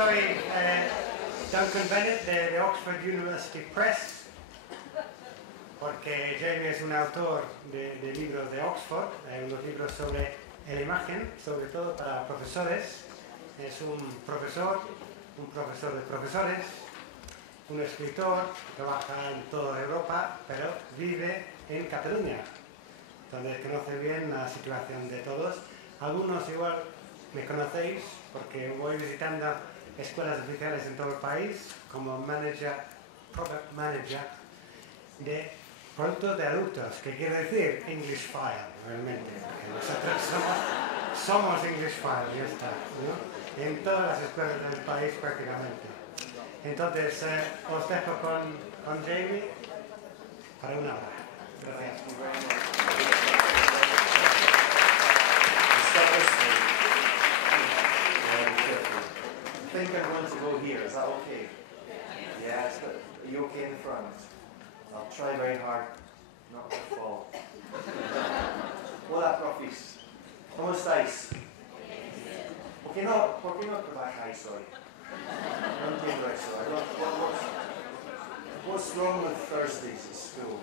soy Duncan Bennett de Oxford University Press, porque Jamie es un autor de libros de Oxford, unos libros sobre la imagen, sobre todo para profesores. Es un profesor de profesores, un escritor que trabaja en toda Europa, pero vive en Cataluña, donde conoce bien la situación de todos. Algunos igual me conocéis porque voy visitando escuelas oficiales en todo el país como product manager de productos de adultos, que quiere decir English File, realmente, porque nosotros somos English File, ya está, ¿no? En todas las escuelas del país prácticamente. Entonces, os dejo con Jamie para una hora. Gracias. I think I'm going to go here. Is that okay? Yeah, are you okay in front? I'll try very hard not to fall. Hola, profis. ¿Cómo estáis? ¿Por qué no trabajáis hoy? No entiendo eso. What's wrong with Thursdays at school?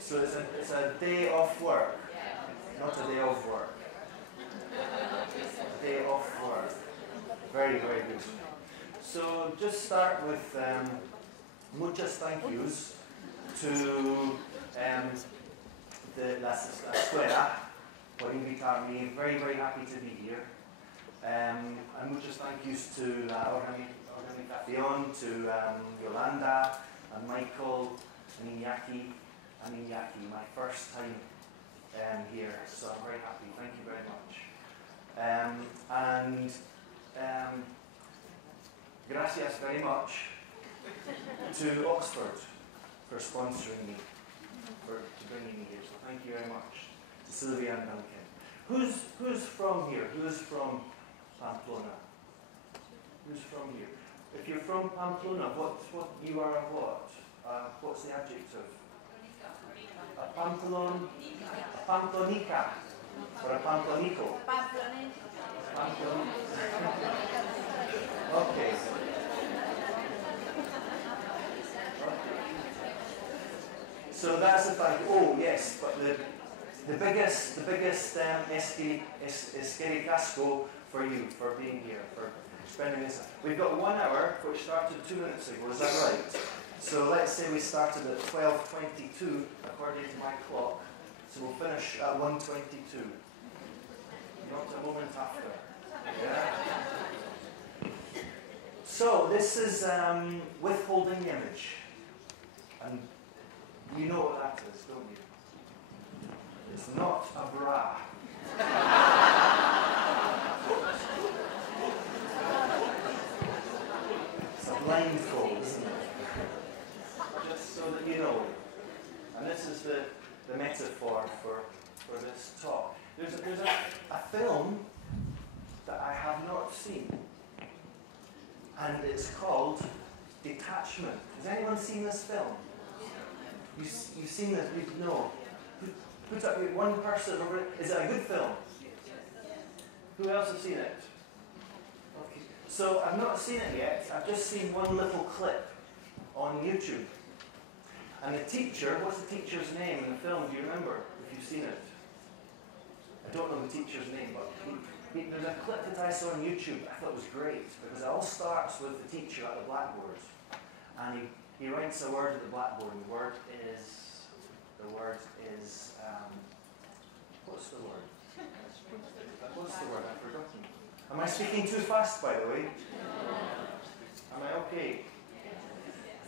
So it's a day off work, not a day of work. A day off work. Very, very good. So just start with muchas thank yous to la escuela por invitarme. Very, very happy to be here. And muchas thank yous to la organización, to Yolanda and Michael and Iñaki. My first time here, so I'm very happy. Thank you very much. Gracias very much to Oxford for sponsoring me, for bringing me here. So thank you very much to Sylvia and Duncan. Who's from here? Who's from Pamplona? Who's from here? If you're from Pamplona, what you are a what? What's the adjective? A Pamplon, a Pamplonica, or a Pamplonico? Pamplon. Okay. So that's the fact. Oh yes, but the biggest Keddie Casco for you for being here, for spending this. We've got 1 hour, which started 2 minutes ago. Is that right? So let's say we started at 12:22 according to my clock. So we'll finish at 1:22. Not a moment after. Yeah. So this is withholding the image, and you know what that is, don't you? It's not a bra. It's a blindfold, isn't it? Just so that you know. And this is the metaphor for this talk. There's a film that I have not seen, and it's called Detachment. Has anyone seen this film? You've seen this? No. Put up one person over it. Is it a good film? Who else has seen it? Okay. So I've not seen it yet. I've just seen one little clip on YouTube. And the teacher, what's the teacher's name in the film? Do you remember? If you've seen it? I don't know the teacher's name, but there's a clip that I saw on YouTube. I thought it was great because it all starts with the teacher at the blackboard, and he writes a word at the blackboard, and the word is what's the word? What's the word? I've forgotten. Am I speaking too fast, by the way? Am I okay?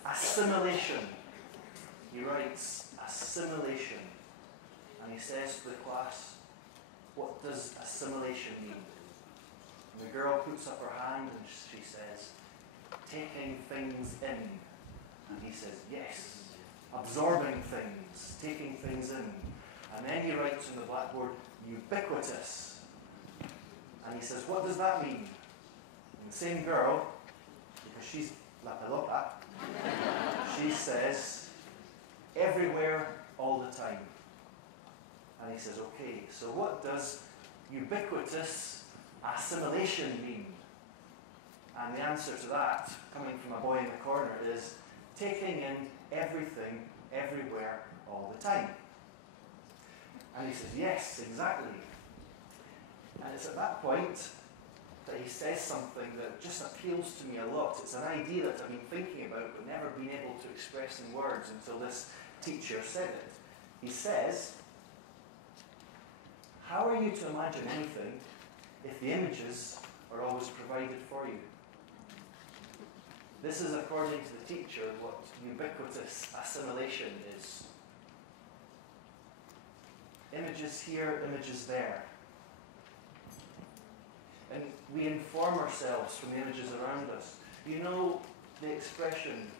Assimilation. He writes assimilation, and he says to the class, what does assimilation mean? And the girl puts up her hand and she says, taking things in. And he says, yes, absorbing things, taking things in. And then he writes on the blackboard, ubiquitous. And he says, what does that mean? And the same girl, because she's la pelota, she says, everywhere, all the time. And he says, okay, so what does ubiquitous assimilation mean? And the answer to that, coming from a boy in the corner, is taking in everything, everywhere, all the time. And he says, yes, exactly. And it's at that point that he says something that just appeals to me a lot. It's an idea that I've been thinking about but never been able to express in words until this teacher said it. He says, how are you to imagine anything if the images are always provided for you? This is, according to the teacher, what ubiquitous assimilation is. Images here, images there. And we inform ourselves from the images around us. You know the expression,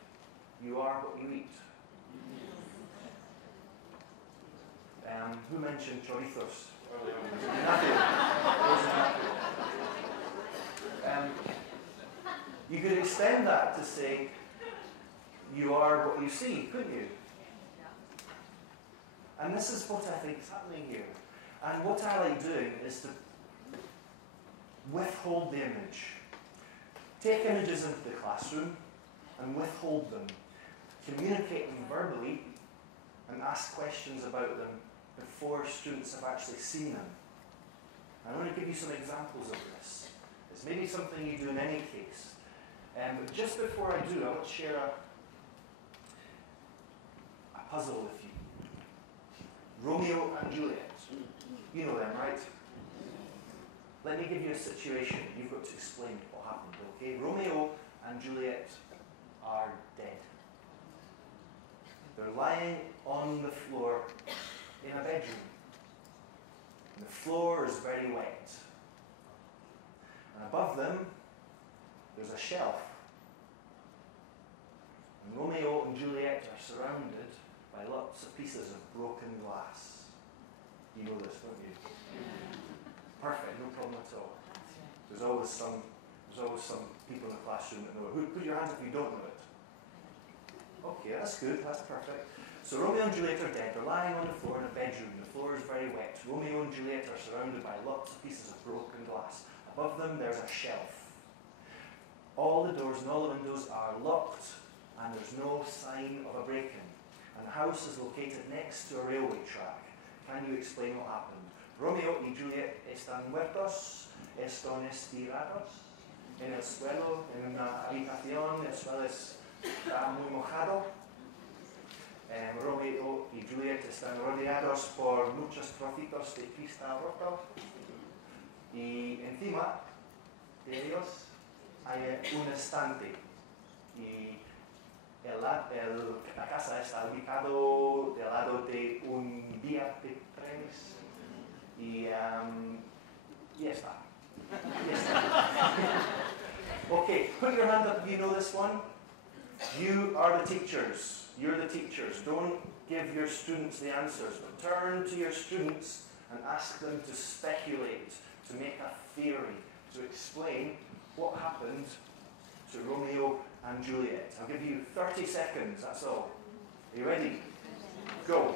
you are what you eat? Who mentioned chorizos earlier on? You could extend that to say, you are what you see, couldn't you? And this is what I think is happening here. And what I like doing is to withhold the image. Take images into the classroom and withhold them. Communicate them verbally and ask questions about them before students have actually seen them. I want to give you some examples of this. It's maybe something you do in any case. But just before I do, I want to share a puzzle with you. Romeo and Juliet. You know them, right? Let me give you a situation. You've got to explain what happened, okay? Romeo and Juliet are dead. They're lying on the floor in a bedroom. And the floor is very wet. And above them, there's a shelf. And Romeo and Juliet are surrounded by lots of pieces of broken glass. You know this, don't you? Perfect, no problem at all. There's always some people in the classroom that know it. Put your hands up if you don't know it. Okay, that's good, that's perfect. So Romeo and Juliet are dead. They're lying on the floor in a bedroom. The floor is very wet. Romeo and Juliet are surrounded by lots of pieces of broken glass. Above them, there's a shelf. All the doors and all the windows are locked, and there's no sign of a break-in. And the house is located next to a railway track. Can you explain what happened? Romeo y Juliet están muertos, están estirados en el suelo, en una habitación, el suelo está muy mojado. Romeo y Juliet están rodeados por muchos trocitos de cristal roto. Y encima de ellos hay un estante. Y la casa está ubicado del lado de un vía de trenes. Y ya está. Okay, put your hand up if you know this one. You are the teachers. You're the teachers. Don't give your students the answers, but turn to your students and ask them to speculate, to make a theory, to explain what happened to Romeo and Juliet. I'll give you 30 seconds, that's all. Are you ready? Go.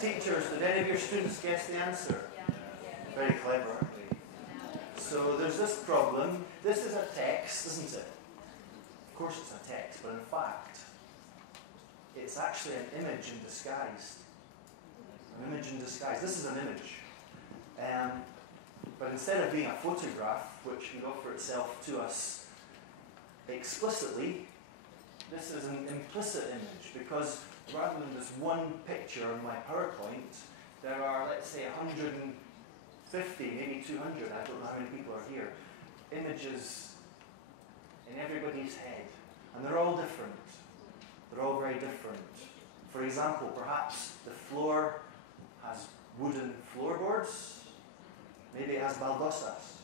Teachers, did any of your students guess the answer? Very clever, aren't they? So there's this problem. This is a text, isn't it? Of course it's a text, but in fact, it's actually an image in disguise. An image in disguise. This is an image. But instead of being a photograph, which would offer itself to us explicitly, this is an implicit image, because rather than this one picture on my PowerPoint, there are, let's say, 150, maybe 200, I don't know how many people are here, images in everybody's head. And they're all different. They're all very different. For example, perhaps the floor has wooden floorboards. Maybe it has baldosas.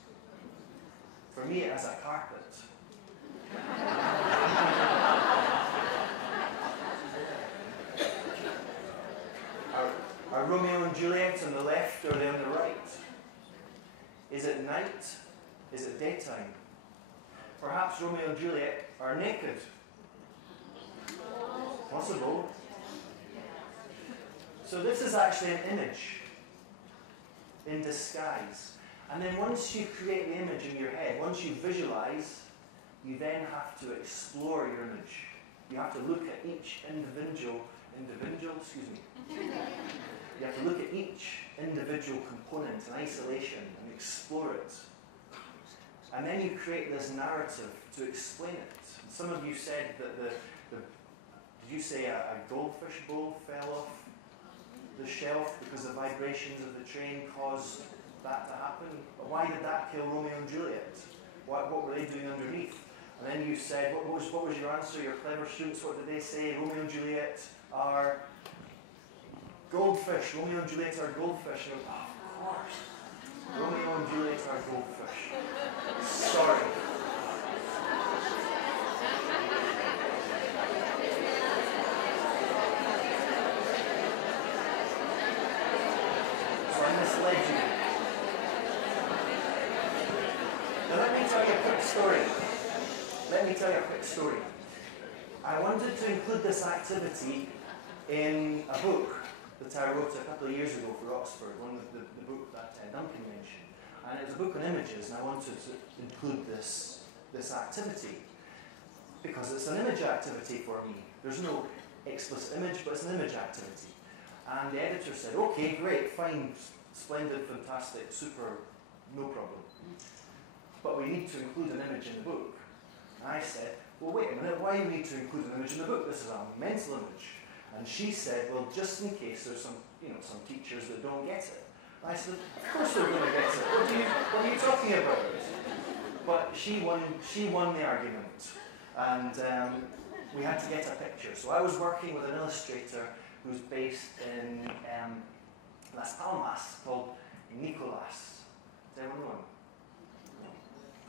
For me, it has a carpet. Are Romeo and Juliet on the left or are they on the right? Is it night? Is it daytime? Perhaps Romeo and Juliet are naked. Possible. So this is actually an image in disguise. And then once you create the image in your head, once you visualize, you then have to explore your image. You have to look at each individual, you have to look at each individual component in isolation and explore it. And then you create this narrative to explain it. Some of you said that did you say a goldfish bowl fell off the shelf because the vibrations of the train caused that to happen? Why did that kill Romeo and Juliet? What were they doing underneath? And then you said, what was your answer? Your clever students, what did they say? Romeo and Juliet are goldfish. Romeo and Juliet are goldfish. And of course. Romeo and Juliet are goldfish. Sorry. So I misled you. Now let me tell you a quick story. I wanted to include this activity in a book that I wrote a couple of years ago for Oxford, one of the book that Duncan mentioned. And it was a book on images, and I wanted to include this activity because it's an image activity for me. There's no explicit image, but it's an image activity. And the editor said, okay, great, fine, splendid, fantastic, super, no problem. But we need to include an image in the book. And I said, well, wait a minute, why do we need to include an image in the book? This is a mental image. And she said, well, just in case there's some teachers that don't get it. And I said, of course they're going to get it. What are you talking about? But she won the argument. And we had to get a picture. So I was working with an illustrator who's based in Las Palmas called Nicolas. Does anyone know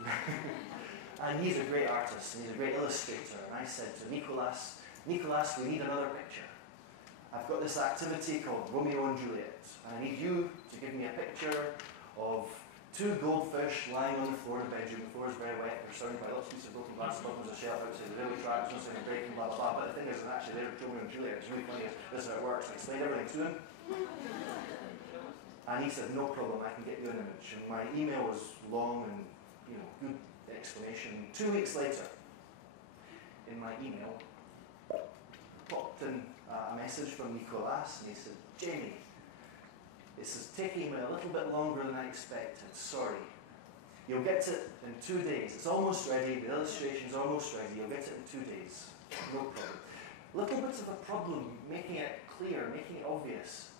him? And he's a great artist, and he's a great illustrator. And I said to Nicolas, we need another picture. I've got this activity called Romeo and Juliet, and I need you to give me a picture of two goldfish lying on the floor in the bedroom. The floor is very wet, they're surrounded by lots of pieces of broken glass, above there's a shelf outside the railway track, there's no sign of breaking, blah, blah, blah. But the thing is, actually, they're Romeo and Juliet. It's really funny. This is how it works. I explained everything to him. And he said, no problem, I can get you an image. And my email was long and, good explanation. 2 weeks later, in my email, popped in a message from Nicolas, and he said, Jamie, this is taking me a little bit longer than I expected, sorry. You'll get it in 2 days. It's almost ready, the illustration's almost ready, you'll get it in 2 days. No problem. Little bit of a problem making it clear, making it obvious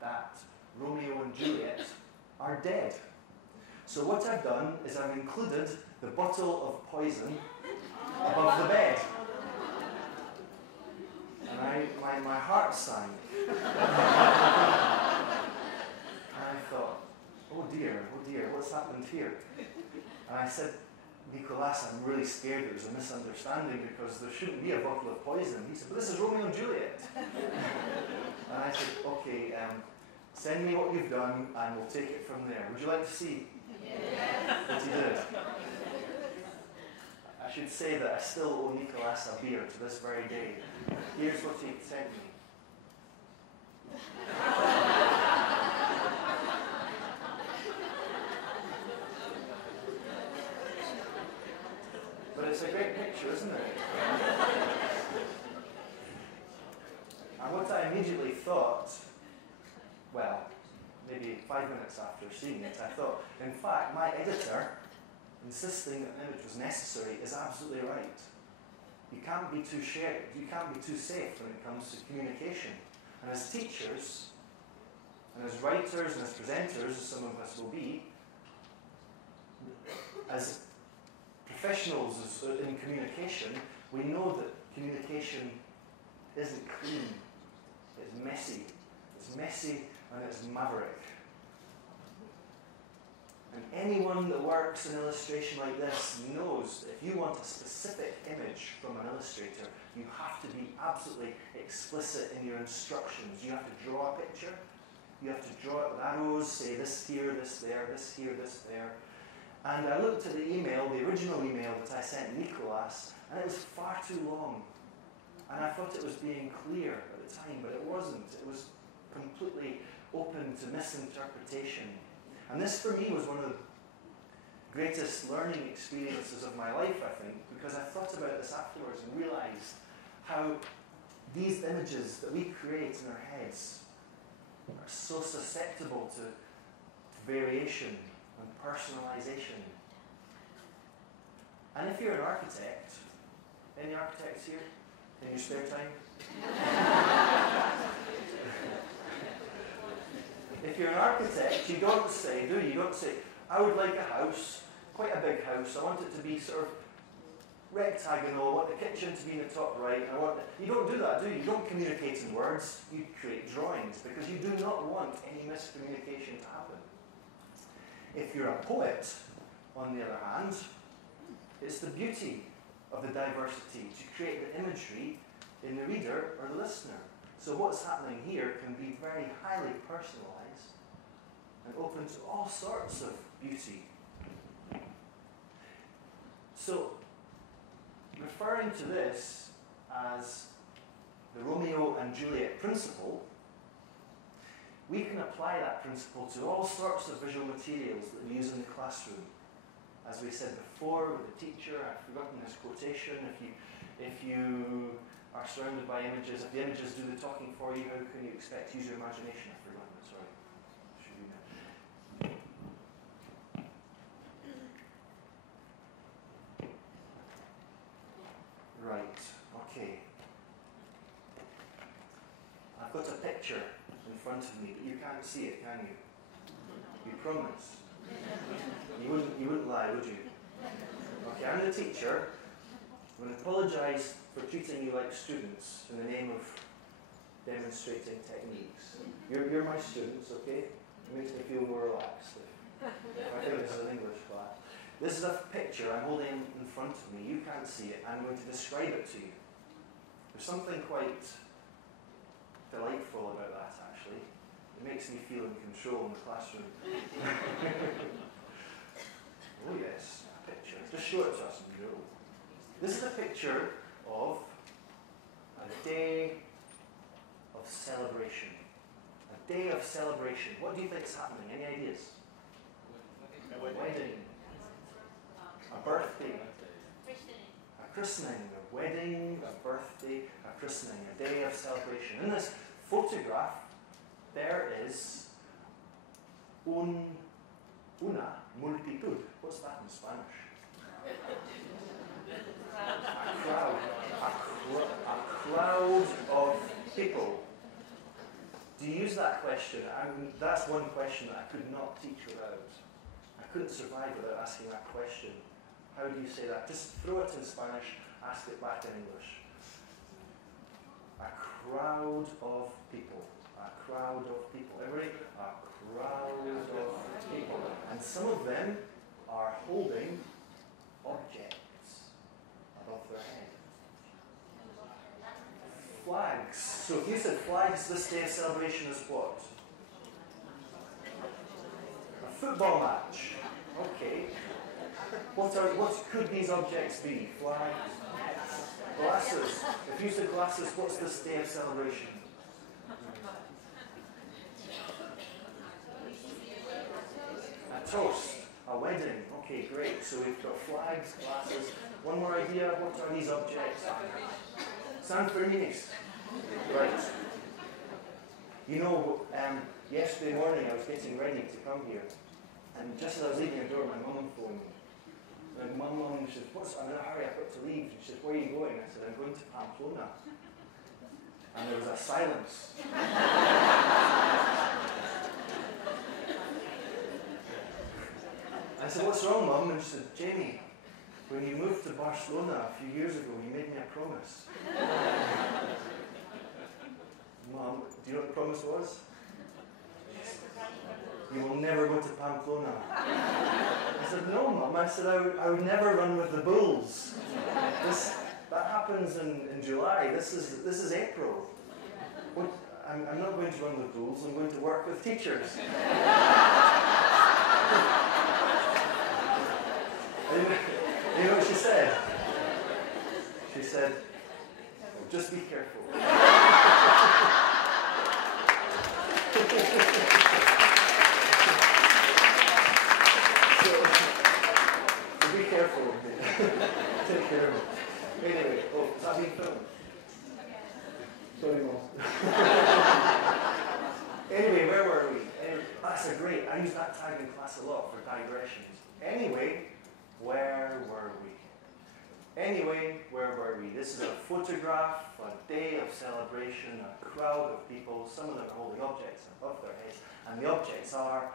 that Romeo and Juliet are dead. So what I've done is I've included the bottle of poison above the bed. And my heart sank. And I thought, oh dear, what's happened here? And I said, Nicolas, I'm really scared it was a misunderstanding because there shouldn't be a bottle of poison. He said, but this is Romeo and Juliet. And I said, okay, send me what you've done and we'll take it from there. Would you like to see what he did? I should say that I still owe Nicolas a beer to this very day. Here's what he sent me. It's a great picture, isn't it? And what I immediately thought, well, maybe 5 minutes after seeing it, I thought, in fact, my editor insisting that an image was necessary is absolutely right. You can't be too shared, you can't be too safe when it comes to communication. And as teachers, and as writers, and as presenters, as some of us will be, as professionals in communication, we know that communication isn't clean. It's messy. It's messy and it's maverick. And anyone that works in illustration like this knows that if you want a specific image from an illustrator, you have to be absolutely explicit in your instructions. You have to draw a picture. You have to draw it with arrows, say this here, this there, this here, this there. And I looked at the email, the original email that I sent Nicolas, and it was far too long. And I thought it was being clear at the time, but it wasn't. It was completely open to misinterpretation. And this for me was one of the greatest learning experiences of my life, I think, because I thought about this afterwards and realized how these images that we create in our heads are so susceptible to variation and personalization. And if you're an architect, any architects here in your spare time? If you're an architect, you don't say, do you? You don't say, I would like a house, quite a big house, I want it to be sort of rectagonal, I want the kitchen to be in the top right, you don't do that, do you? You don't communicate in words, you create drawings, because you do not want any miscommunication to happen. If you're a poet, on the other hand, it's the beauty of the diversity to create the imagery in the reader or the listener. So what's happening here can be very highly personalized and open to all sorts of beauty. So, referring to this as the Romeo and Juliet principle, we can apply that principle to all sorts of visual materials that we use in the classroom. As we said before with the teacher, I've forgotten his quotation, if you are surrounded by images, if the images do the talking for you, how can you expect to use your imagination? I've forgotten it, sorry. Should read that. Right, okay. I've got a picture in front of me, but you can't see it, can you? You promise? You wouldn't lie, would you? Okay, I'm the teacher. I'm going to apologise for treating you like students in the name of demonstrating techniques. You're my students, okay? It makes me feel more relaxed if I think this is an English class. This is a picture I'm holding in front of me. You can't see it. I'm going to describe it to you. There's something quite delightful about that, actually. It makes me feel in control in the classroom. Oh yes, a picture. Just show it to us and you know. This is a picture of a day of celebration. A day of celebration. What do you think is happening? Any ideas? A wedding. A birthday. A christening. A wedding, a birthday, a christening. A day of celebration. In this photograph, there is una multitud. What's that in Spanish? A crowd of people. Do you use that question? That's one question that I could not teach without. I couldn't survive without asking that question. How do you say that? Just throw it in Spanish, ask it back in English. A crowd of people. A crowd of people. Everybody? A crowd of people. And some of them are holding objects above their head. Flags. So if you said flags, this day of celebration is what? A football match. Okay. What could these objects be? Flags? Glasses. If you said glasses, what's this day of celebration? A toast. A wedding. Okay, great. great. So we've got flags, glasses. One more idea, what are these objects? San Ferminis. Right. You know, yesterday morning I was getting ready to come here, and just as I was leaving the door, my mum phoned me. And mum, she said, I'm in a hurry, I've got to leave. She said, where are you going? I said, I'm going to Pamplona. And there was a silence. I said, what's wrong, Mum? And she said, Jamie, when you moved to Barcelona a few years ago, you made me a promise. Mum, do you know what the promise was? You will never go to Pamplona. I said, no, Mum. I said, I would never run with the bulls. That happens in July. This is April. I'm not going to run with bulls. I'm going to work with teachers. You know what she said? She said, oh, just be careful. So be careful. Take care of it. Anyway, is that being filmed? Sorry, Mom. Anyway, where were we? That's great. I use that tag in class a lot for digressions. Anyway, where were we? Anyway, where were we? This is a photograph, a day of celebration, a crowd of people. Some of them are holding objects above their heads, and the objects are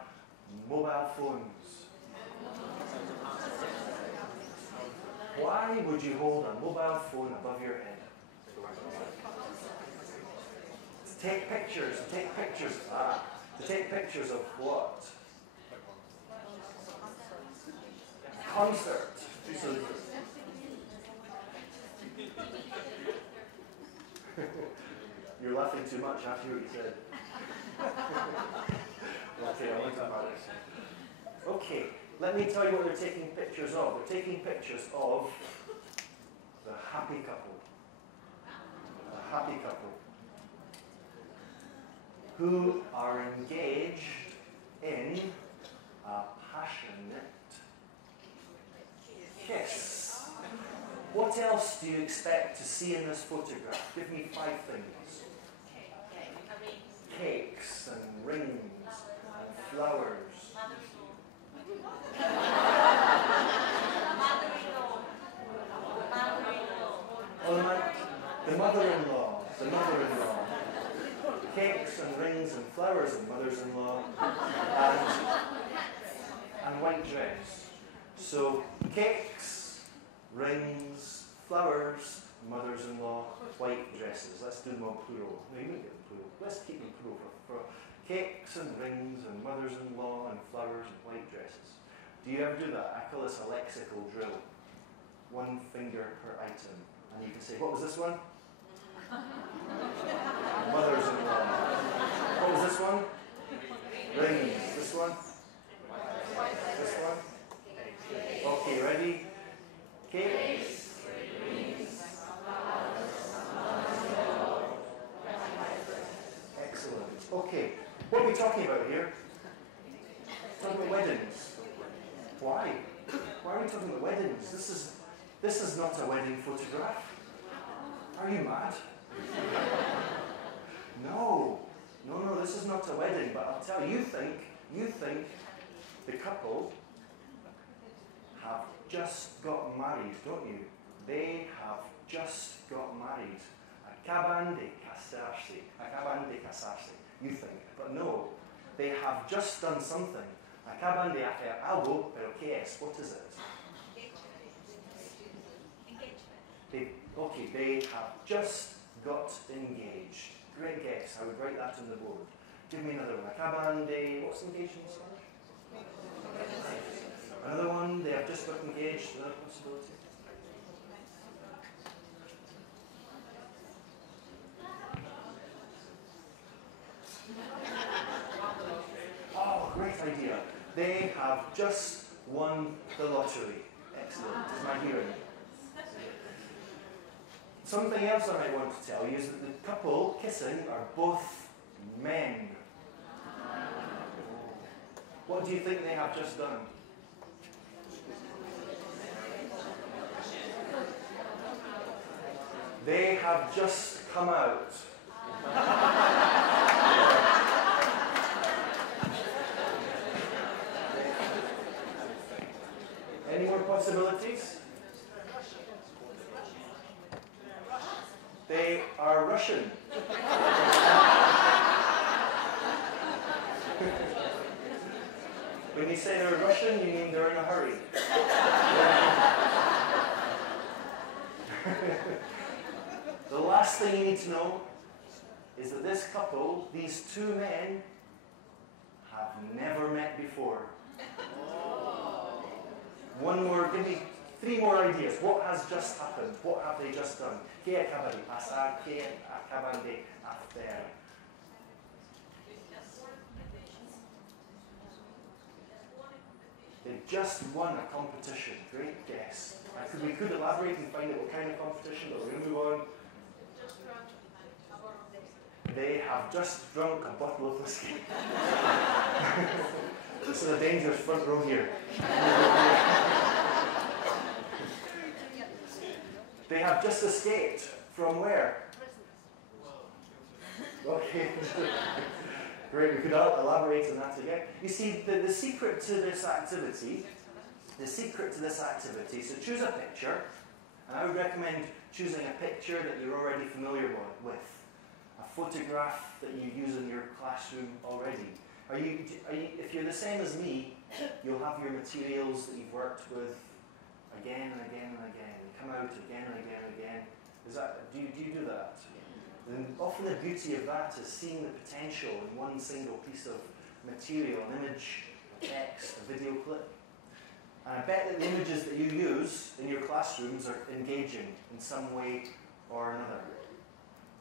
mobile phones. Why would you hold a mobile phone above your head? To take pictures, to take pictures of what? Concert. You're laughing too much after what you said. Okay, I won't talk about it. Okay, let me tell you what they're taking pictures of. They're taking pictures of the happy couple. A happy couple who are engaged in a passionate kiss. What else do you expect to see in this photograph? Give me 5 things. Cakes and rings and flowers. The mother-in-law. Cakes and rings and flowers and mothers-in-law and white dress. So cakes, rings, flowers, mothers-in-law, white dresses. Let's do them all plural. No, you wouldn't get them plural. Let's keep them plural for cakes and rings and mothers-in-law and flowers and white dresses. Do you ever do that? I call this a lexical drill. 1 finger per item. And you can say, what was this one? Mothers-in-law. What was this one? Rings. This one? This one? Okay, ready? Cakes. Excellent. Okay, what are we talking about here? Talking about weddings. Why? Why are we talking about weddings? This is not a wedding photograph. Are you mad? No, this is not a wedding, but I'll tell you, you think the couple have just got married, don't you? They have just got married. Acaban de casarse, you think. But no, they have just done something. Acaban de hacer algo, pero ¿qué es? What is it? They have just got engaged. Great guess. I would write that on the board. Give me another one. Acaban de... What's engagement in Spanish? Another one. They have just got engaged. Another possibility. Oh, great idea. They have just won the lottery. Excellent. Is my hearing? Something else I might want to tell you is that the couple kissing are both men. What do you think they have just done? They have just come out. Any more possibilities? They are Russian. When you say they're Russian, you mean they're in a hurry. The last thing you need to know is that this couple, these two men, have never met before. One more, give me 3 more ideas. What has just happened? What have they just done? ¿Qué acaba de pasar? ¿Qué acaban de hacer? They just won a competition. Great guess. We could elaborate and find out what kind of competition, but we're going to move on. They have just drunk a bottle of whiskey. This is a dangerous front row here. They have just escaped from where? Okay. Great, we could elaborate on that again. You see, the secret to this activity, so choose a picture, and I would recommend choosing a picture that you're already familiar with. A photograph that you use in your classroom already. If you're the same as me, you'll have your materials that you've worked with again and again and again. They come out again and again and again. Do you do that? And often the beauty of that is seeing the potential in one single piece of material, an image, a text, a video clip. And I bet that the images that you use in your classrooms are engaging in some way or another.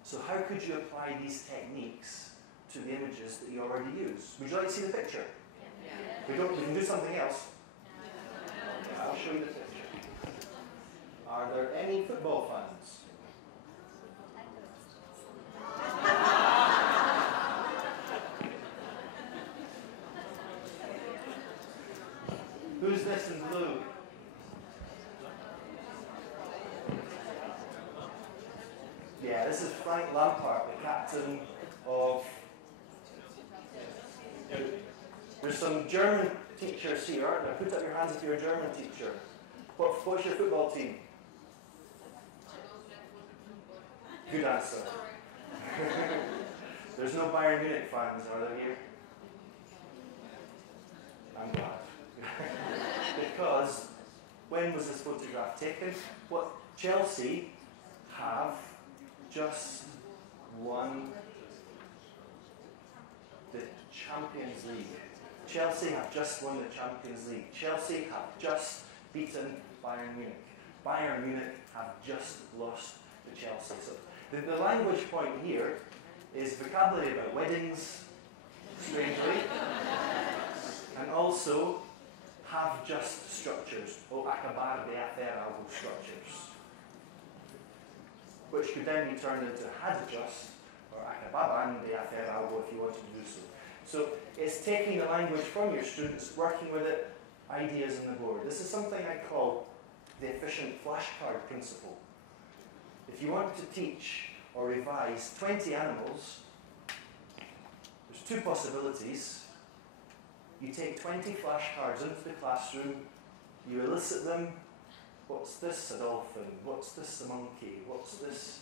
So how could you apply these techniques to the images that you already use? Would you like to see the picture? Yeah. We can do something else. Yeah, I'll show you the picture. Are there any football fans? Who's this in blue? Yeah, this is Frank Lampard, the captain of... There's some German teachers here. Now put up your hands if you're a German teacher. What's your football team? Good answer. There's no Bayern Munich fans, are there here? I'm glad. Because when was this photograph taken? What Chelsea have just won the Champions League. Chelsea have just won the Champions League. Chelsea have just beaten Bayern Munich. Bayern Munich have just lost to Chelsea. So the language point here is vocabulary about weddings, strangely, and also have just structures, ou acabar de hacer algo structures, which could then be turned into had just, or acababan de hacer algo if you wanted to do so. So it's taking the language from your students, working with it, ideas on the board. This is something I call the efficient flashcard principle. If you want to teach or revise 20 animals, there's 2 possibilities. You take 20 flashcards into the classroom, you elicit them. What's this, a dolphin? What's this, a monkey? What's this,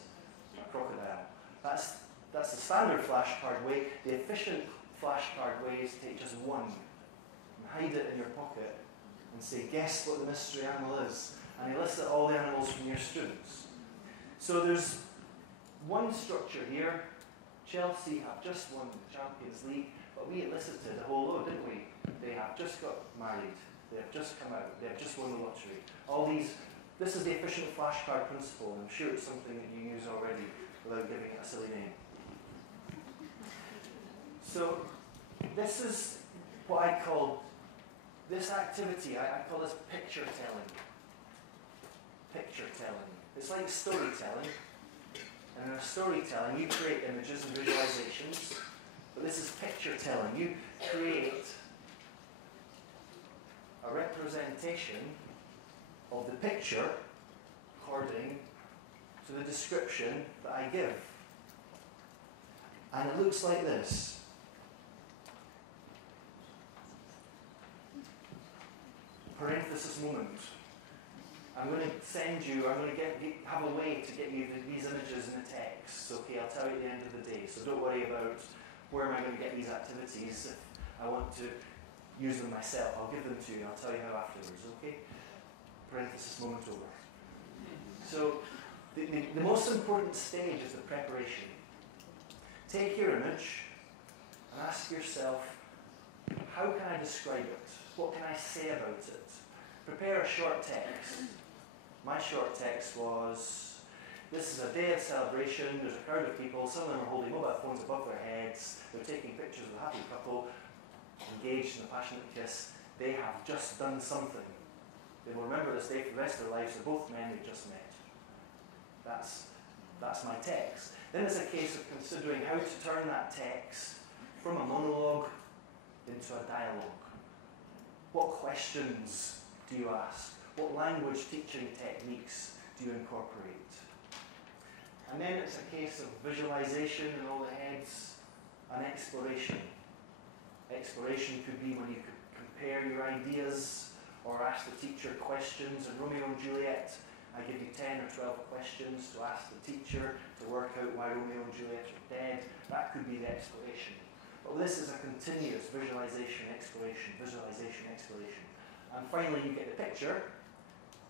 a crocodile? That's the standard flashcard way. The efficient flashcard way is to take just one and hide it in your pocket and say, guess what the mystery animal is, and elicit all the animals from your students. So there's one structure here. Chelsea have just won the Champions League, but we elicited a whole load, didn't we? They have just got married. They have just come out. They have just won the lottery. All these. This is the efficient flashcard principle, and I'm sure it's something that you use already without giving it a silly name. So this is what I call this activity. I call this picture telling. Picture telling. It's like storytelling. And in a storytelling, you create images and visualizations, but this is picture telling. You create a representation of the picture according to the description that I give. And it looks like this. Parenthesis moment. I'm going to send you, I'm going to have a way to get you these images in the text. Okay, I'll tell you at the end of the day. So don't worry about where am I going to get these activities. If I want to use them myself, I'll give them to you and I'll tell you how afterwards, okay? Parenthesis moment over. So the most important stage is the preparation. Take your image and ask yourself, how can I describe it? What can I say about it? Prepare a short text. My short text was, this is a day of celebration, there's a crowd of people, some of them are holding mobile phones above their heads, they're taking pictures of a happy couple, engaged in a passionate kiss. They have just done something. They will remember this day for the rest of their lives. They're both men they've just met. That's my text. Then it's a case of considering how to turn that text from a monologue into a dialogue. What questions do you ask? What language teaching techniques do you incorporate? And then it's a case of visualization in all the heads and exploration. Exploration could be when you could compare your ideas or ask the teacher questions. In Romeo and Juliet, I give you 10 or 12 questions to ask the teacher to work out why Romeo and Juliet are dead. That could be the exploration. But this is a continuous visualization, exploration, visualization, exploration. And finally you get the picture.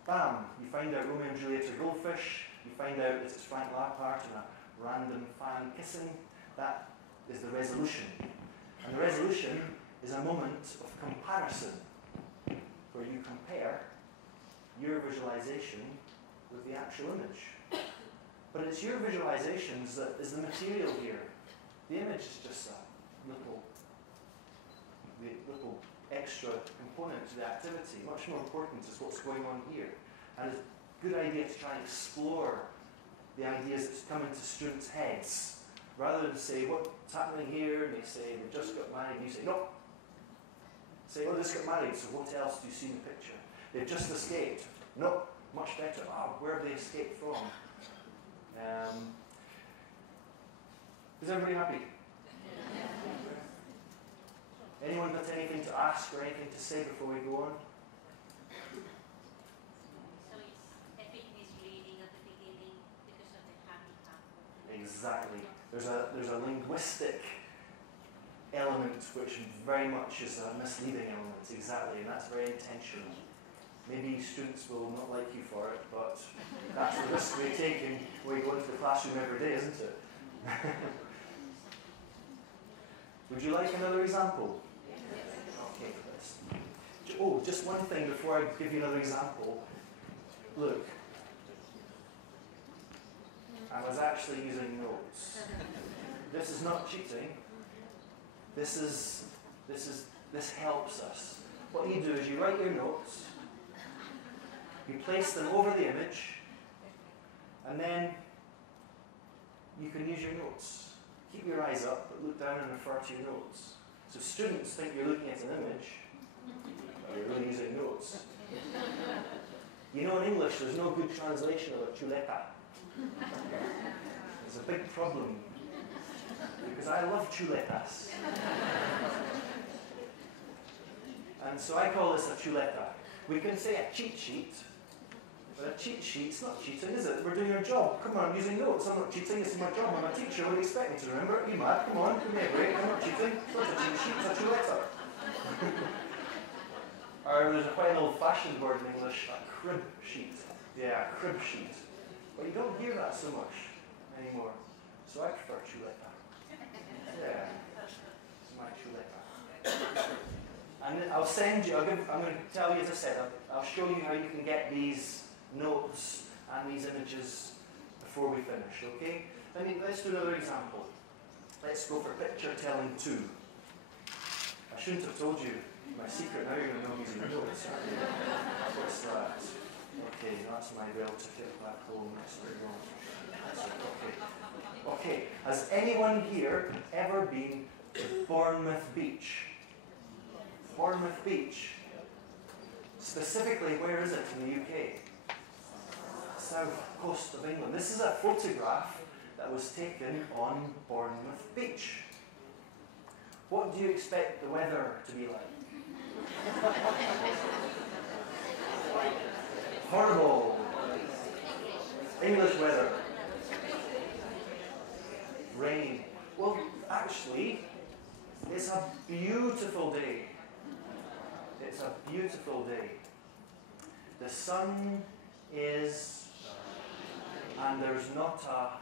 Bam! You find out Romeo and Juliet are goldfish. You find out that it's Frank Lampard and a random fan kissing. That is the resolution. And the resolution is a moment of comparison where you compare your visualization with the actual image. But it's your visualizations that is the material here. The image is just a little extra component to the activity. Much more important is what's going on here. And it's a good idea to try and explore the ideas that come into students' heads. Rather than say, what's happening here? And they say, they just got married. And you say, no. Say, oh, they just got married, so what else do you see in the picture? They've just escaped. No, much better. Ah, where have they escaped from? Is everybody happy? Anyone got anything to ask or anything to say before we go on? So it's epic misreading at the beginning because of the happy couple. Exactly. There's a linguistic element which very much is a misleading element, exactly, and that's very intentional. Maybe students will not like you for it, but that's the risk we take when we go into the classroom every day, isn't it? Would you like another example? Okay, just one thing before I give you another example. Look, I was actually using notes. This is not cheating. This helps us. What you do is you write your notes, you place them over the image, and then you can use your notes. Keep your eyes up, but look down and refer to your notes. So students think you're looking at an image, but you're really using notes. You know, in English, there's no good translation of a chuleta. There's a big problem, because I love chuletas. And so I call this a chuleta. We can say a cheat sheet, but a cheat sheet's not cheating, is it? We're doing our job. Come on, I'm using notes. I'm not cheating. This is my job. I'm a teacher. What do you expect me to remember? Are you mad? Come on, give me a break. I'm not cheating. It's not a cheat sheet. It's a chuleta. Or there's a quite an old-fashioned word in English, a crib sheet. Yeah, a crib sheet. But you don't hear that so much anymore. So I prefer chuleta. Yeah, it's my chuleta. And I'll send you, I'm going to tell you, as I said, I'll show you how you can get these notes and these images before we finish, okay? Let's do another example. Let's go for picture telling 2. I shouldn't have told you my secret. Now you're going to know these notes, aren't you? What's that? Okay, that's my rail ticket back home. Okay, has anyone here ever been to Bournemouth Beach? Bournemouth Beach. Specifically, where is it in the UK? south coast of England. This is a photograph that was taken on Bournemouth Beach. What do you expect the weather to be like? Horrible. English weather. Rain. Well, actually, it's a beautiful day. It's a beautiful day. The sun is, and there's not a,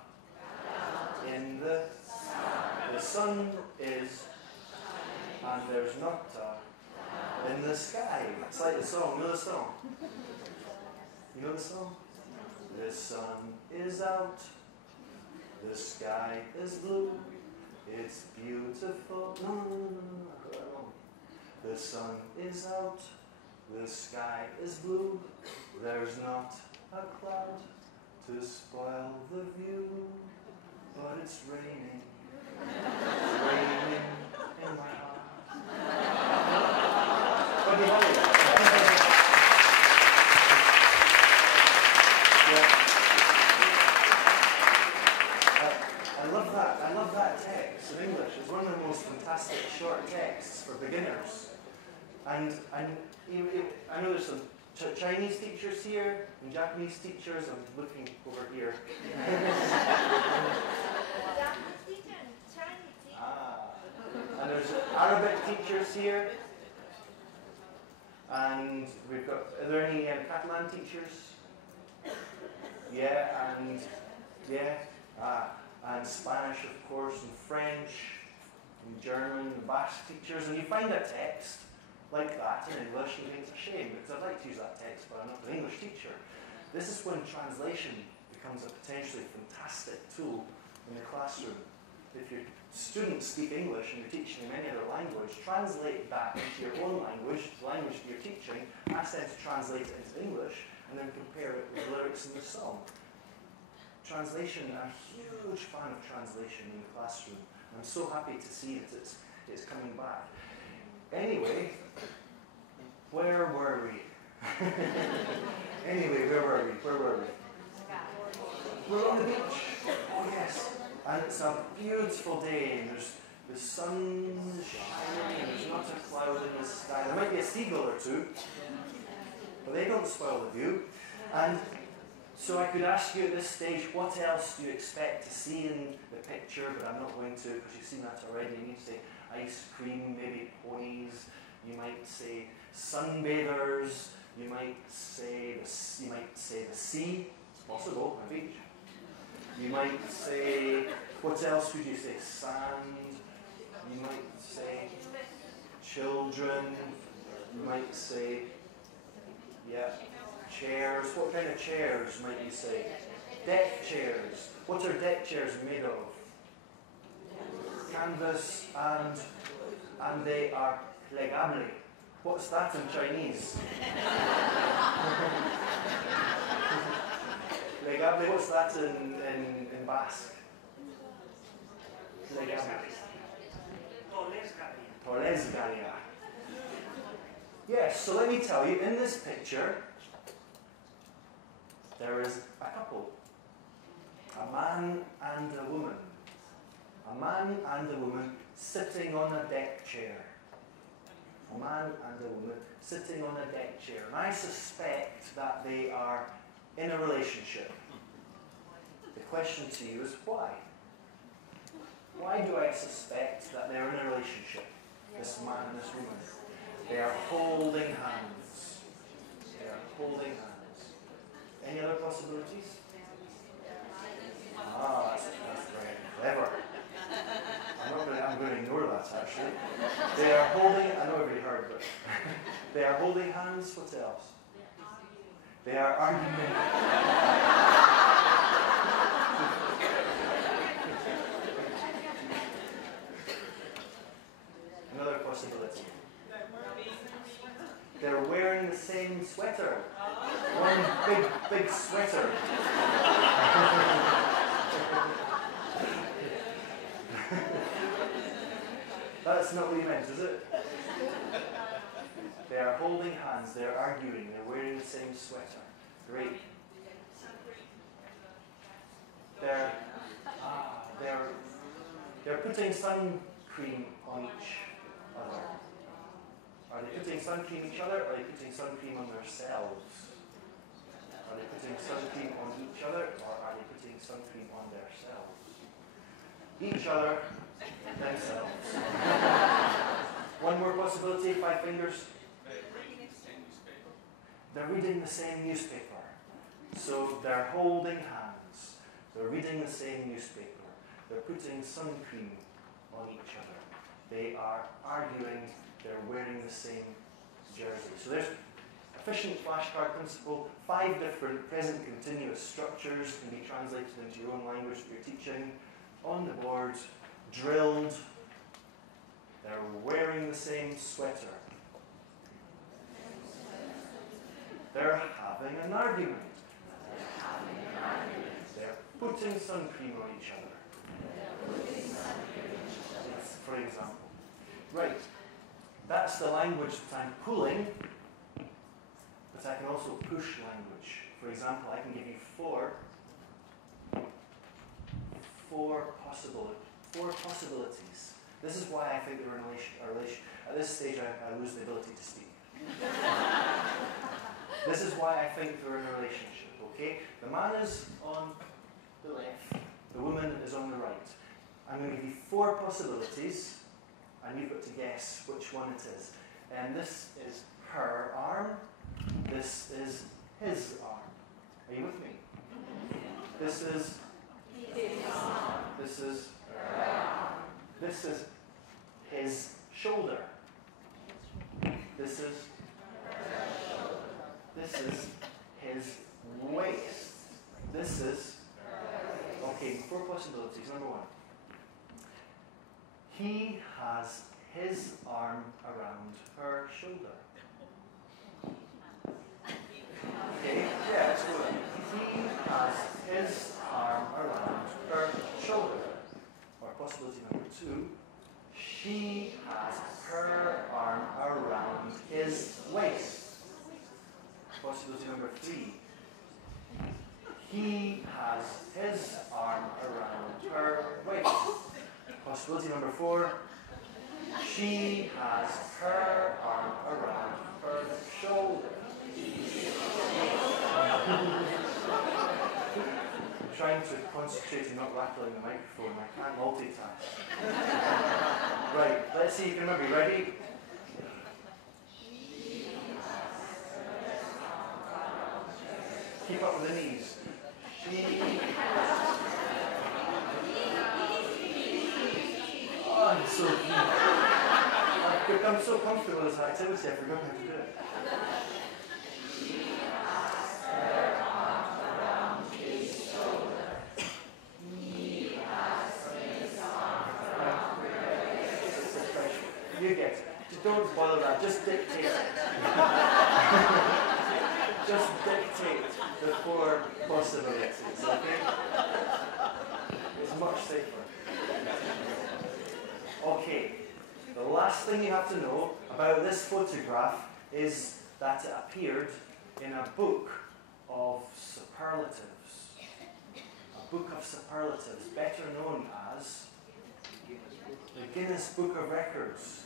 in the sun is, and there's not a, in the sky. It's like the song. You know the song? You know the song? The sun is out, the sky is blue, it's beautiful. No. The sun is out, the sky is blue, there's not a cloud to spoil the view, but it's raining. It's raining in my heart. What do you want? I love that text in English. It's one of the most fantastic short texts for beginners. And I know there's some Chinese teachers here and Japanese teachers. I'm looking over here. And there's Arabic teachers here. And we've got, are there any Catalan teachers? Yeah, and Spanish, of course, and French, and German, and Basque teachers. And you find a text like that in English, and you think it's a shame, because I'd like to use that text, but I'm not an English teacher. This is when translation becomes a potentially fantastic tool in the classroom. If your students speak English and you're teaching them any other language, translate that into your own language, the language that you're teaching, ask them to translate it into English, and then compare it with the lyrics in the song. Translation, I'm a huge fan of translation in the classroom. I'm so happy to see that it's coming back. Anyway, where were we? Where were we? We're on the beach. Oh yes. And it's a beautiful day, and there's the sun shining, and there's not a cloud in the sky. There might be a seagull or two, but they don't spoil the view. And so I could ask you at this stage, what else do you expect to see in the picture? But I'm not going to, because you've seen that already. You need to say ice cream, maybe ponies. You might say sunbathers. You might say the sea. It's possible, a beach. You might say, what else would you say? Sand. You might say children. You might say, yeah. Chairs. What kind of chairs might you say? Deck chairs. What are deck chairs made of? Canvas, and they are plegable. What's that in Chinese? Plegable. What's that in Basque? Plegable. Tolesgaria. Yes. So let me tell you. In this picture, there is a couple, a man and a woman. A man and a woman sitting on a deck chair. A man and a woman sitting on a deck chair. And I suspect that they are in a relationship. The question to you is why? Why do I suspect that they're in a relationship? This man and this woman. They are holding hands. They are holding hands. Any other possibilities? That's very clever. I'm going to ignore that actually. They are holding, I know everybody heard, but they are holding hands. What else? They are arguing. Another possibility. They're wearing the same sweater. One big sweater. That's not what he meant, is it? They are holding hands, they're arguing, they're wearing the same sweater. Great. putting sun cream on each other? Are they putting sun cream on each other, or are they putting sun cream on themselves? Are they putting sun cream on each other, or are they putting sun cream on themselves? Each other, themselves. One more possibility, 5 fingers. They're reading the same newspaper. So they're holding hands. They're reading the same newspaper. They're putting sun cream on each other. They are arguing. They're wearing the same jersey. So there's efficient flashcard principle. 5 different present continuous structures can be translated into your own language that you're teaching. On the board, drilled. They're wearing the same sweater. They're having an argument. They're putting sun cream on each other. For example. Right. That's the language that I'm pulling, but I can also push language. For example, I can give you four possibilities. This is why I think they're a relation. At this stage, I lose the ability to speak. This is why I think they're in a relationship, okay? The man is on the left, the woman is on the right. I'm going to give you 4 possibilities, and you've got to guess which one it is. And this is her arm, this is his arm. Are you with me? This is his arm. This is her arm. This is his shoulder. This is his waist. This is, okay, 4 possibilities. Number 1. He has his arm around her shoulder. Okay, yeah, it's good. He has his arm around her shoulder. Or possibility number 2. She has her arm around his waist. Possibility number 3. He has his arm around her waist. Possibility number 4. She has her arm around her shoulder. I'm trying to concentrate and not rattling the microphone. I can't multitask. Right, let's see if you can remember. Ready? Keep up with the knees. Oh, I'm so I've become so comfortable with this activity, I forgot how to do it. You get it. Don't bother that. Just dictate it. Just dictate the 4 possibilities, okay? It's much safer. Okay, the last thing you have to know about this photograph is that it appeared in a book of superlatives. A book of superlatives, better known as the Guinness Book of Records.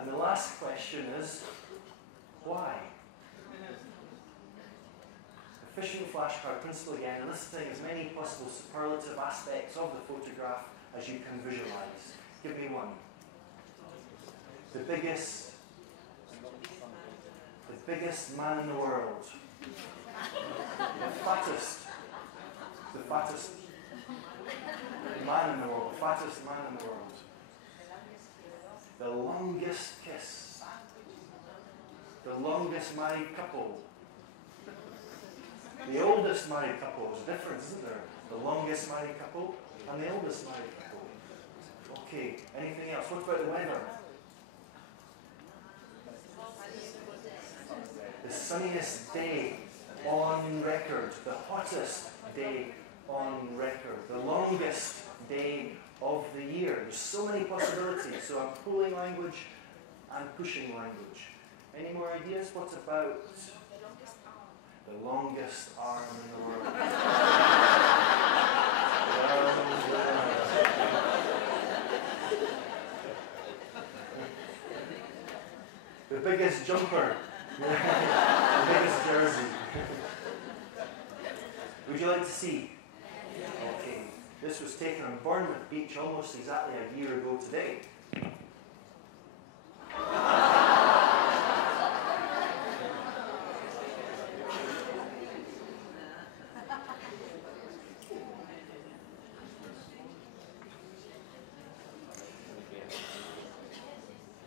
And the last question is, why? Efficient flashcard principle again, eliciting as many possible superlative aspects of the photograph as you can visualize. Give me one. The biggest man in the world. The fattest man in the world. The fattest man in the world. The longest kiss. The longest married couple. The oldest married couple. There's a difference, isn't there? The longest married couple and the oldest married couple. Okay, anything else? What about the weather? The sunniest day on record. The hottest day on record. The longest day of the year. There's so many possibilities. So I'm pulling language and pushing language. Any more ideas? What about the longest arm in the world? biggest jumper, the biggest jersey. Would you like to see? Okay. This was taken on Bournemouth Beach almost exactly a year ago today.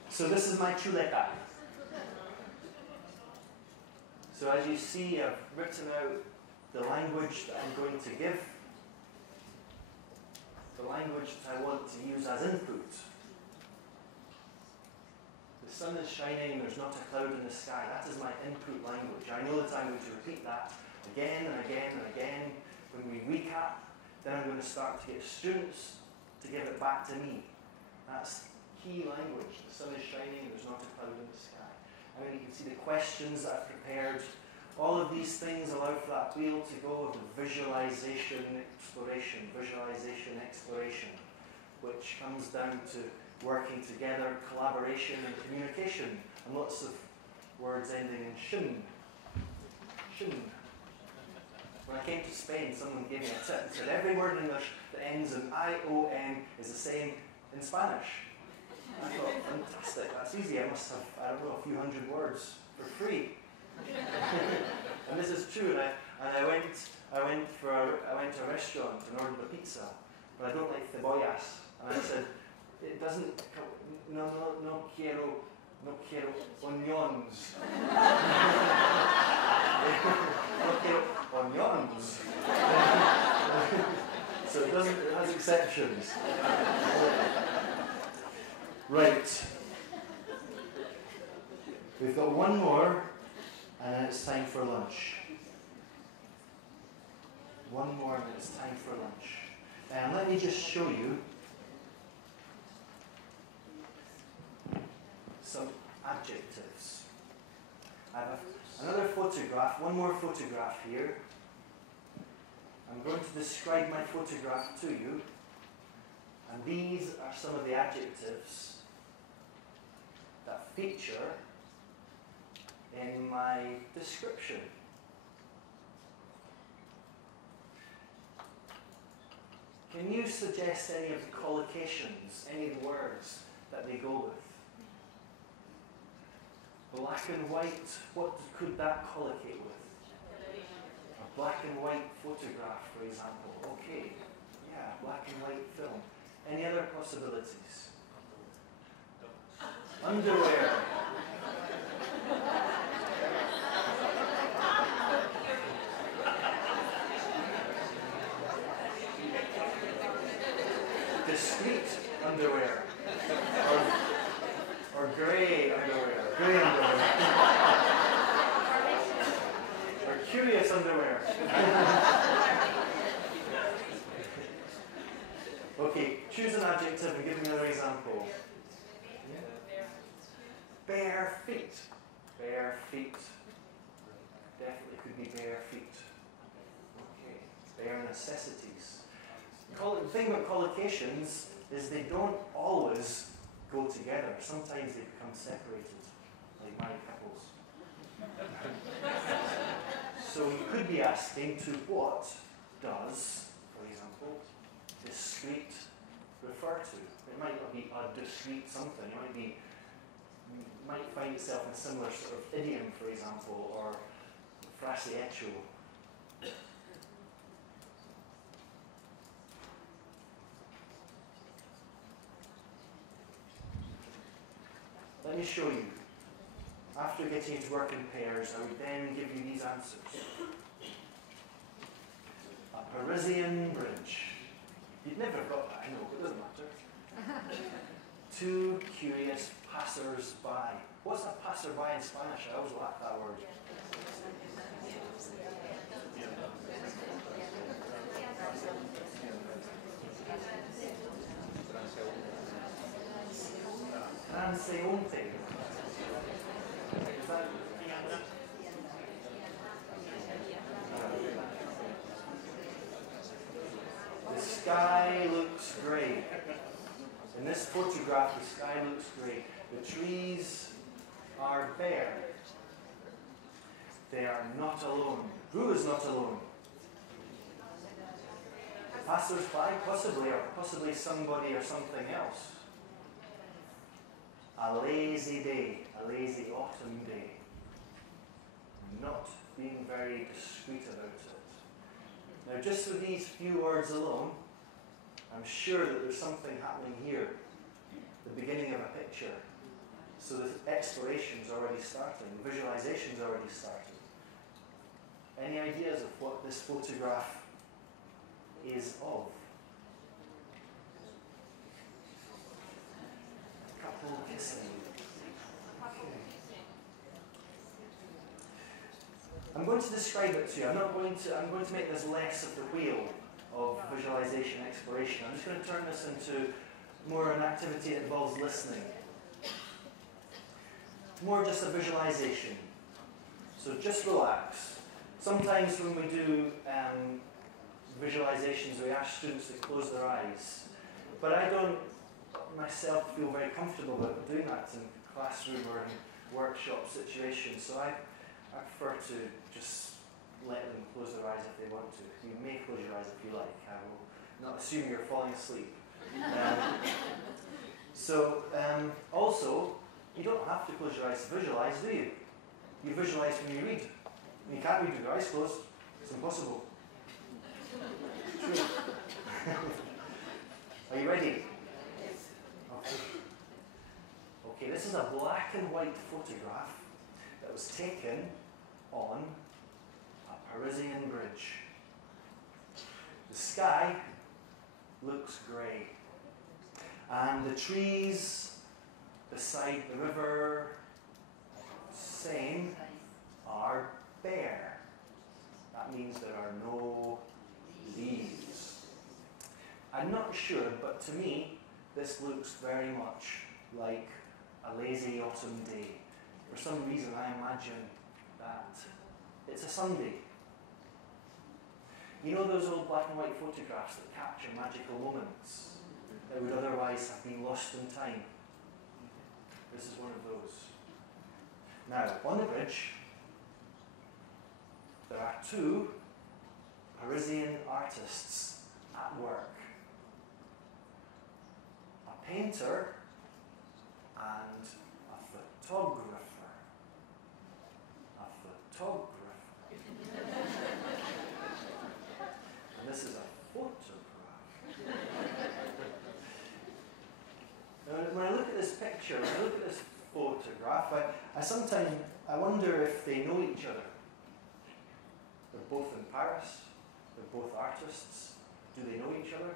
So this is my chuleta. So as you see, I've written out the language that I'm going to give, the language that I want to use as input. The sun is shining and there's not a cloud in the sky. That is my input language. I know that I'm going to repeat that again and again and again. When we recap, then I'm going to start to get students to give it back to me. That's key language. The sun is shining and there's not a cloud in the sky. And then you can see the questions that I've prepared. All of these things allow for that wheel to go of the visualization, exploration, which comes down to working together, collaboration and communication, and lots of words ending in shin. Shin. When I came to Spain, someone gave me a tip and said every word in English that ends in I-O-N is the same in Spanish. I thought, fantastic, that's easy. I must have, I don't know, a few hundred words for free. And this is true. And I went to a restaurant and ordered a pizza, but I don't like cebollas. And I said, it doesn't. No quiero onions. No quiero onions. So it doesn't. It has exceptions. Right. We've got one more, and then it's time for lunch. One more, and it's time for lunch. And let me just show you some adjectives. I have another photograph, one more photograph here. I'm going to describe my photograph to you. And these are some of the adjectives that feature in my description. Can you suggest any of the collocations, any of the words that they go with? Black and white, what could that collocate with? A black and white photograph, for example. Okay, yeah, black and white film. Any other possibilities? Underwear. Discreet underwear. Or grey underwear. Grey underwear. Or curious underwear. Okay, choose an adjective and give me another example. Bare feet. Bare feet. Definitely could be bare feet. Okay, bare necessities. The thing about collocations is they don't always go together. Sometimes they become separated, like married couples. So you could be asking, to what does, for example, discreet refer to? It might not be a discreet something. It might find itself in a similar sort of idiom, for example, or frase hecho. Let me show you. After getting you to work in pairs, I would then give you these answers. A Parisian bridge. You'd never have got that, I know, but it doesn't matter. Two curious passers-by. What's a passer-by in Spanish? I always lack that word. Transeúnte. The sky looks grey. In this photograph, the sky looks grey. The trees are bare. They are not alone. Who is not alone? The passers-by, possibly, or possibly somebody or something else. A lazy day, a lazy autumn day. Not being very discreet about it. Now, just with these few words alone, I'm sure that there's something happening here, the beginning of a picture. So the exploration's already starting, the visualization's already started. Any ideas of what this photograph is of? A couple kissing. I'm going to describe it to you. I'm going to make this less of the wheel of visualization exploration. I'm just going to turn this into more an activity that involves listening. More just a visualization. So just relax. Sometimes when we do visualizations, we ask students to close their eyes. But I don't myself feel very comfortable about doing that in classroom or in workshop situations. So I prefer to just let them close their eyes if they want to. You may close your eyes if you like. I will not assume you're falling asleep. Also, you don't have to close your eyes to visualize, do you? You visualize when you read. You can't read with your eyes closed. It's impossible. True. Are you ready? Okay. Okay, this is a black and white photograph that was taken on a Parisian bridge. The sky looks grey, and the trees beside the river Seine are bare. That means there are no leaves. I'm not sure, but to me, this looks very much like a lazy autumn day. For some reason, I imagine that it's a Sunday. You know those old black and white photographs that capture magical moments that would otherwise have been lost in time? This is one of those. Now, on the bridge, there are two Parisian artists at work. A painter and a photographer. A photographer. And this is a photograph. When I look at this picture, when I look at this photograph, I sometimes wonder if they know each other. They're both in Paris, they're both artists. Do they know each other?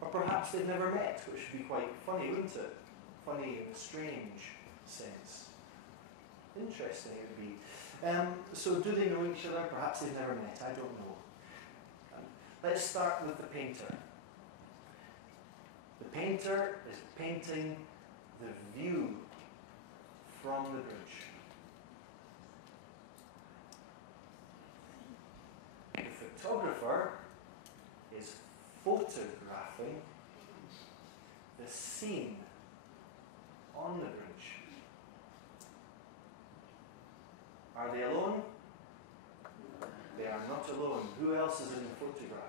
Or perhaps they've never met, which would be quite funny, wouldn't it? Funny in a strange sense. Interesting it would be. So do they know each other? Perhaps they've never met, I don't know. Let's start with the painter. The painter is painting the view from the bridge. The photographer is photographing the scene on the bridge. Are they alone? They are not alone. Who else is in the photograph?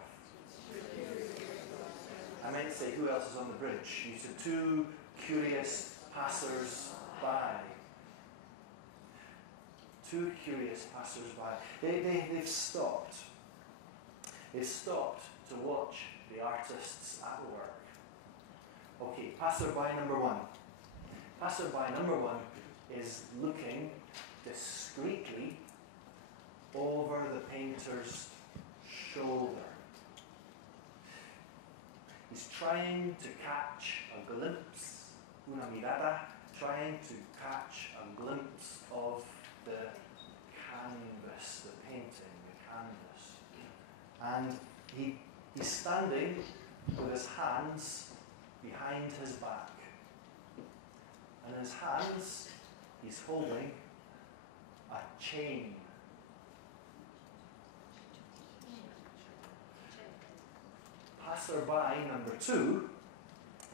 I meant to say who else is on the bridge. You said two curious passers-by. Two curious passers-by. They've stopped. They've stopped to watch the artists at work. Okay, passer-by number one. Passer-by number one is looking discreetly over the painter's shoulder. He's trying to catch a glimpse, una mirada, trying to catch a glimpse of the canvas, the painting, the canvas. And he's standing with his hands behind his back. And in his hands, he's holding a chain. Passerby number two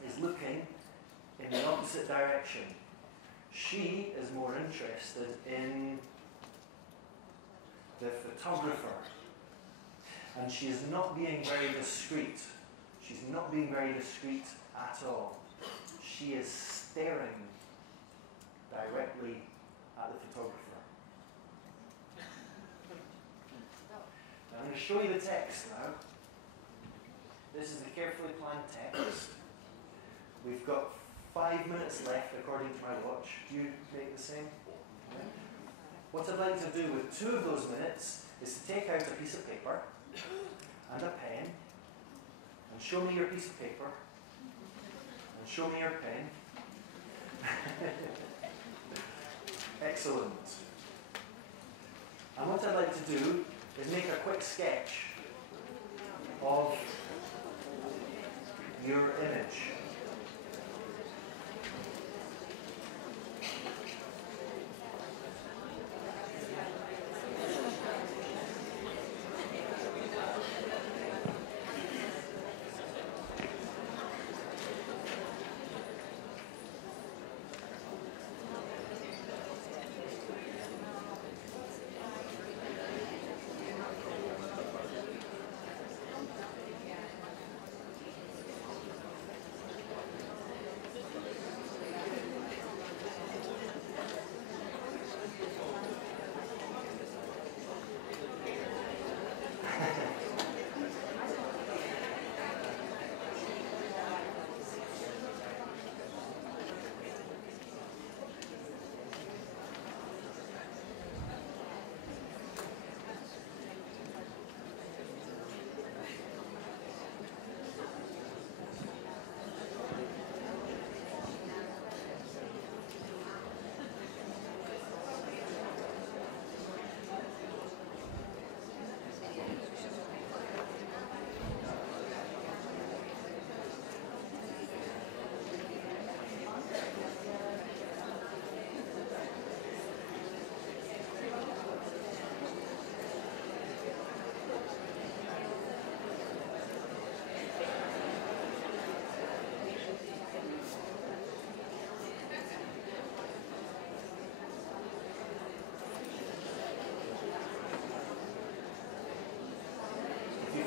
is looking in the opposite direction. She is more interested in the photographer. And she is not being very discreet. She's not being very discreet at all. She is staring directly at the photographer. Now, I'm going to show you the text now. This is the carefully planned text. We've got 5 minutes left according to my watch. Do you make the same? Okay. What I'd like to do with 2 of those minutes is to take out a piece of paper and a pen and show me your piece of paper and show me your pen. Excellent. And what I'd like to do is make a quick sketch of your image.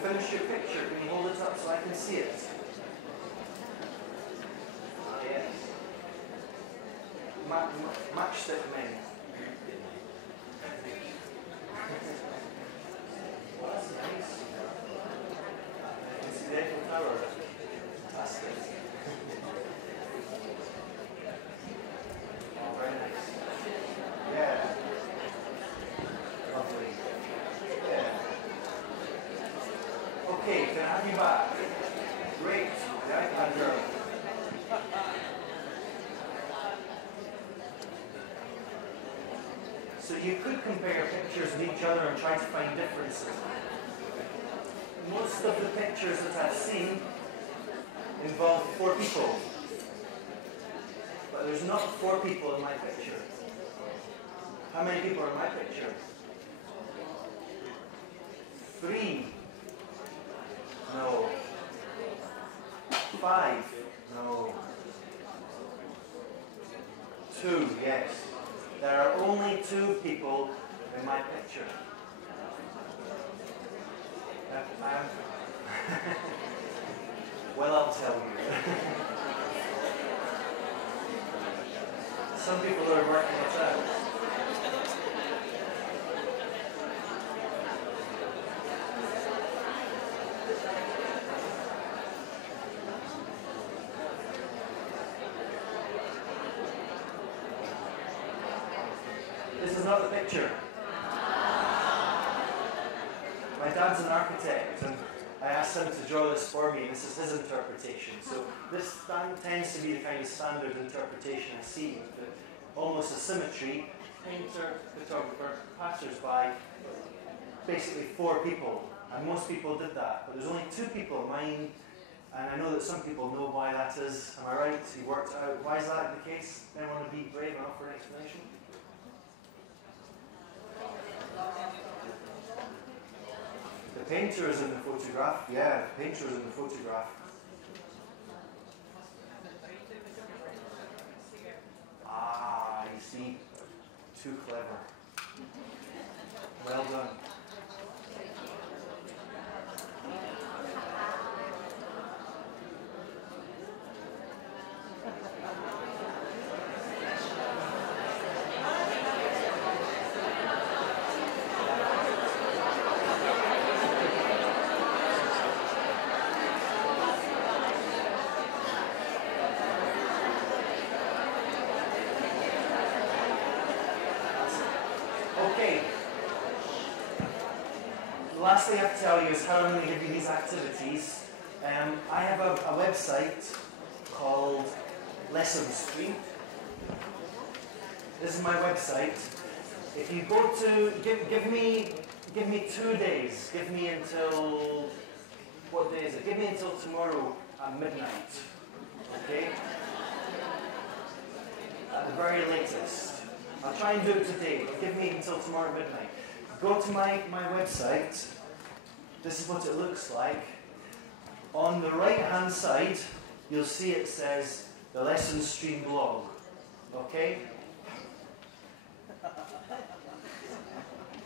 Finish your picture. Can you hold it up so I can see it? Ah, yes. Matchstick men. Oh, that's nice. You can see the Eiffel Tower. Fantastic. Oh, very nice. Yeah. Lovely. Yeah. Okay, can I have you back? Great. The iPad girl. So you could compare pictures of each other and try to find differences. Most of the pictures that I've seen involve 4 people. But there's not 4 people in my picture. How many people are in my picture? 3. No. 5. No. 2. Yes. There are only 2 people in my picture. Well, I'll tell you. Some people are working it out. This is not the picture. My dad's an architect, and I asked him to draw this for me, and this is his interpretation. So this tends to be the kind of standard interpretation I see, with almost a symmetry, painter, photographer, passers-by, basically 4 people. And most people did that, but there's only 2 people in mine, and I know that some people know why that is. Am I right? He worked out. Why is that the case? Anyone want to be brave enough for an explanation? The painter is in the photograph. Yeah, the painter is in the photograph. Ah, be too clever. Well done. Okay. The last thing I have to tell you is how I'm going to give you these activities. I have a website called Lesson Stream. This is my website. If you go to, give me 2 days. Give me until, what day is it? Give me until tomorrow at midnight. Okay? At the very latest. I'll try and do it today, but give me until tomorrow midnight. Go to my website. This is what it looks like. On the right-hand side, you'll see it says the Lesson Stream blog. Okay?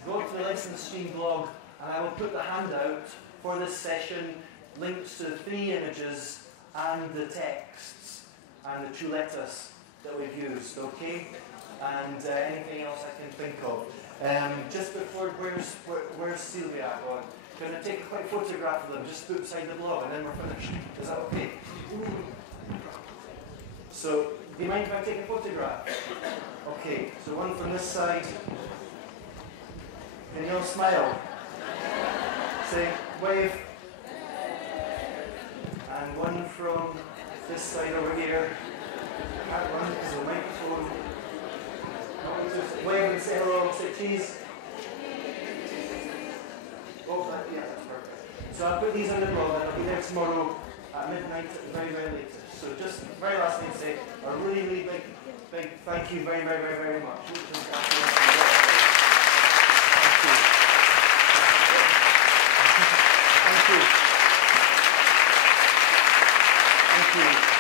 Go to the Lesson Stream blog, and I will put the handout for this session, links to the 3 images and the texts and the 2 letters that we've used. Okay? And anything else I can think of. Just before, where's Sylvia going? Going to take a quick photograph of them, just put beside the blog, and then we're finished. Is that okay? So, do you mind if I take a photograph? Okay, so one from this side. Can you all smile? Say, wave. And one from this side over here. Can't run because of the microphone. Just wave and say hello, say cheese. Oh, yeah, that's perfect. So I'll put these on the blog and I'll be there tomorrow at midnight at the very, very latest. So just very last thing to say, a really, really big thank you very, very, very, very much. Thank you. Thank you. Thank you.